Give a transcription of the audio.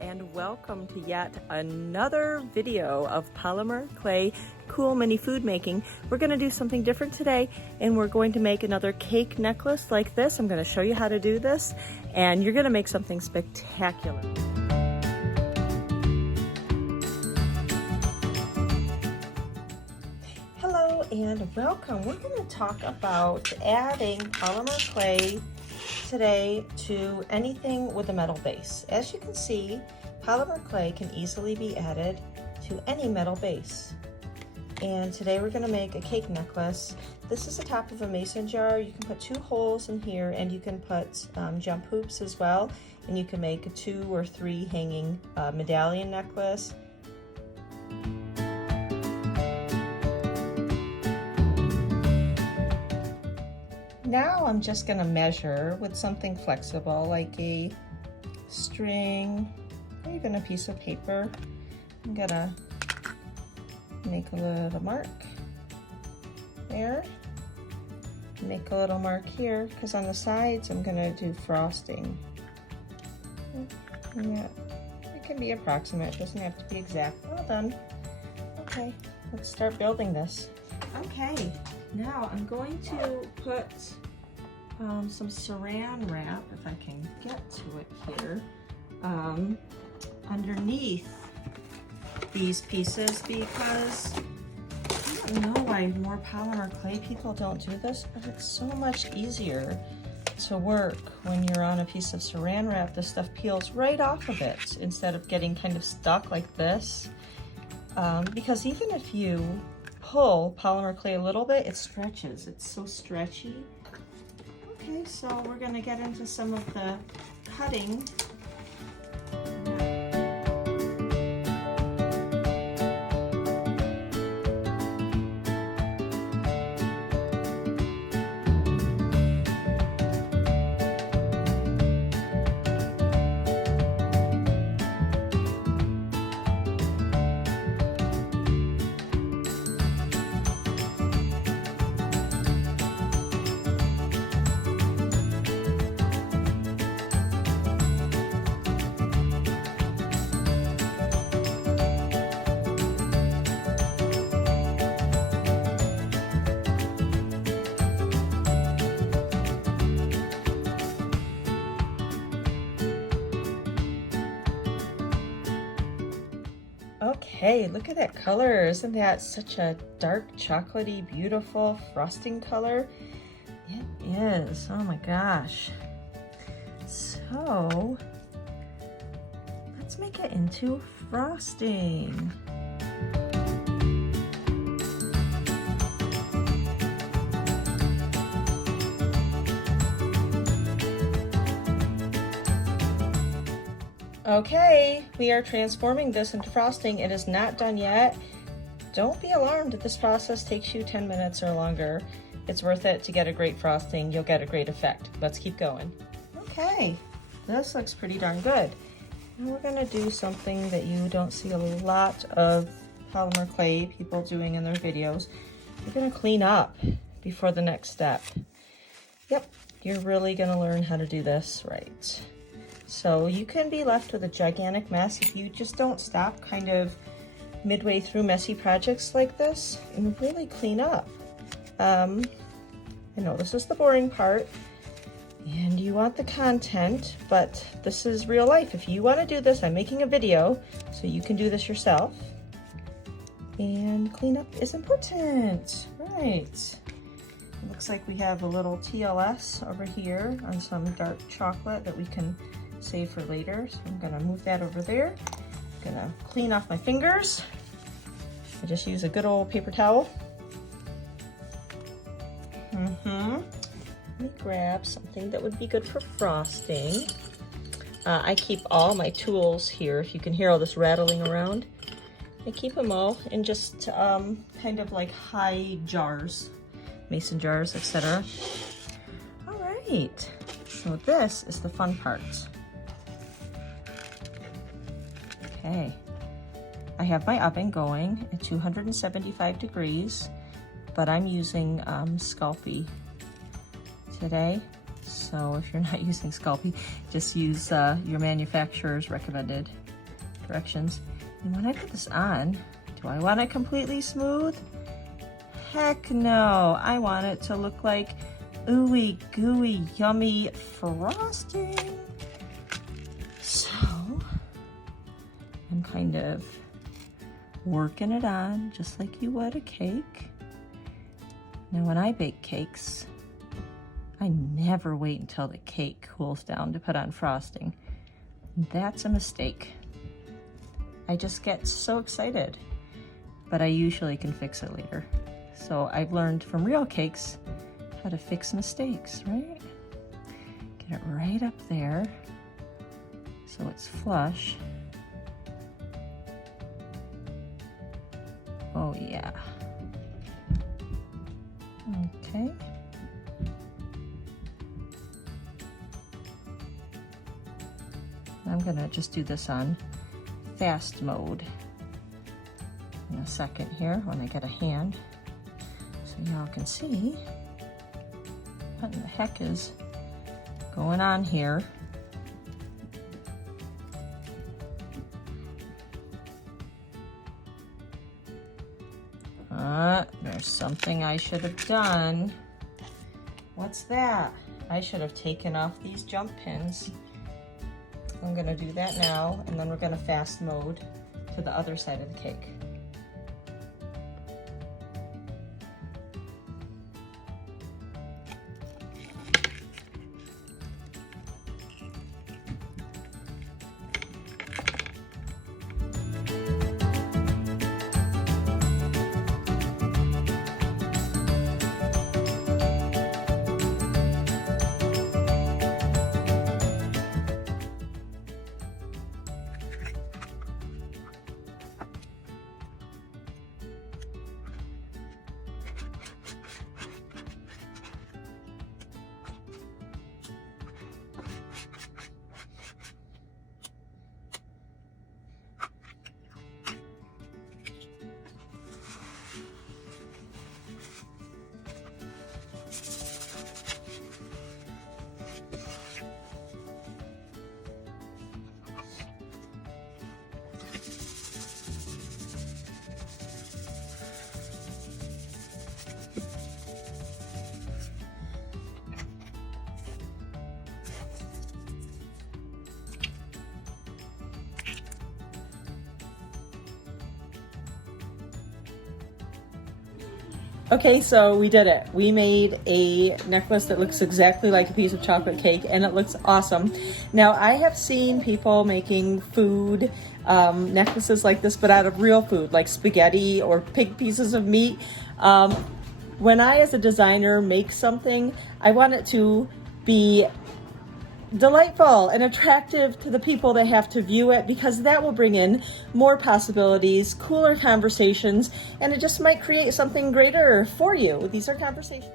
and welcome to yet another video of Polymer Clay Cool Mini Food Making. We're going to do something different today, and we're going to make another cake necklace like this. I'm going to show you how to do this, and you're going to make something spectacular. Hello and welcome. We're going to talk about adding polymer clay today to anything with a metal base. As you can see, polymer clay can easily be added to any metal base. And today we're going to make a cake necklace. This is the top of a mason jar. You can put 2 holes in here, and you can put jump hoops as well, and you can make a 2 or 3 hanging medallion necklace. Now I'm just going to measure with something flexible like a string or even a piece of paper. I'm going to make a little mark there. Make a little mark here because on the sides I'm going to do frosting. Yeah, it can be approximate, it doesn't have to be exact. Well done. Okay, let's start building this. Okay. Now I'm going to put some saran wrap, if I can get to it here, underneath these pieces, because I don't know why more polymer clay people don't do this, but it's so much easier to work when you're on a piece of saran wrap. The stuff peels right off of it instead of getting kind of stuck like this, because even if you pull polymer clay a little bit, it stretches. It's so stretchy. Okay, so we're going to get into some of the cutting. Okay, look at that color. Isn't that such a dark, chocolatey, beautiful frosting color? It is. Oh my gosh. So, let's make it into frosting. Okay, we are transforming this into frosting. It is not done yet. Don't be alarmed if this process takes you 10 minutes or longer. It's worth it to get a great frosting. You'll get a great effect. Let's keep going. Okay, this looks pretty darn good. Now we're gonna do something that you don't see a lot of polymer clay people doing in their videos. You're gonna clean up before the next step. Yep, you're really gonna learn how to do this right. So you can be left with a gigantic mess if you just don't stop kind of midway through messy projects like this and really clean up. I know this is the boring part and you want the content, but this is real life. If you want to do this, I'm making a video so you can do this yourself. And cleanup is important, right? It looks like we have a little TLS over here on some dark chocolate that we can save for later. So I'm gonna move that over there. I'm gonna clean off my fingers. I just use a good old paper towel. Let me grab something that would be good for frosting. I keep all my tools here. If you can hear all this rattling around, I keep them all in just kind of like high jars, mason jars, etc. All right, so this is the fun part. Okay, I have my oven going at 275 degrees, but I'm using Sculpey today. So if you're not using Sculpey, just use your manufacturer's recommended directions. And when I put this on, do I want it completely smooth? Heck no, I want it to look like ooey gooey yummy frosting. So I'm kind of working it on just like you would a cake. Now when I bake cakes, I never wait until the cake cools down to put on frosting. That's a mistake. I just get so excited, but I usually can fix it later. So I've learned from real cakes how to fix mistakes, right? Get it right up there so it's flush. Oh yeah. Okay. I'm gonna just do this on fast mode in a second here when I get a hand, so y'all can see what in the heck is going on here. There's something I should have done. What's that? I should have taken off these jump pins. I'm gonna do that now, and then we're gonna fast mode to the other side of the cake. Okay, so we did it. We made a necklace that looks exactly like a piece of chocolate cake, and it looks awesome. Now, I have seen people making food necklaces like this, but out of real food, like spaghetti or pig pieces of meat. When I, as a designer, make something, I want it to be delightful and attractive to the people that have to view it, because that will bring in more possibilities, cooler conversations, and it just might create something greater for you. These are conversations.